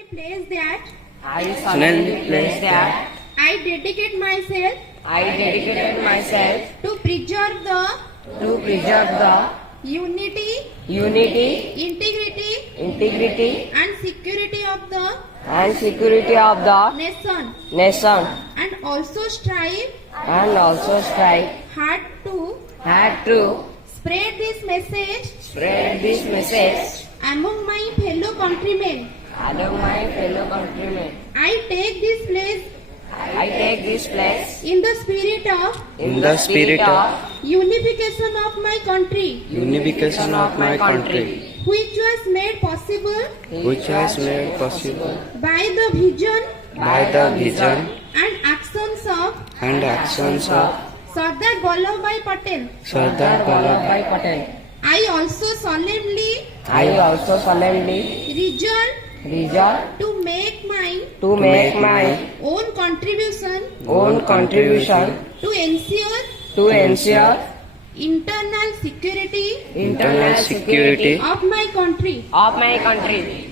solemnly pledge that I solemnly pledge that I dedicate myself to preserve the unity, integrity, and security of the nation, and also strive hard to spread this message among my fellow countrymen. I take this place in the spirit of unification of my country, which was made possible by the vision and actions of Sardar Vallabhbhai Patel. I also solemnly resolve to make my own contribution to ensure internal security internal security of my country.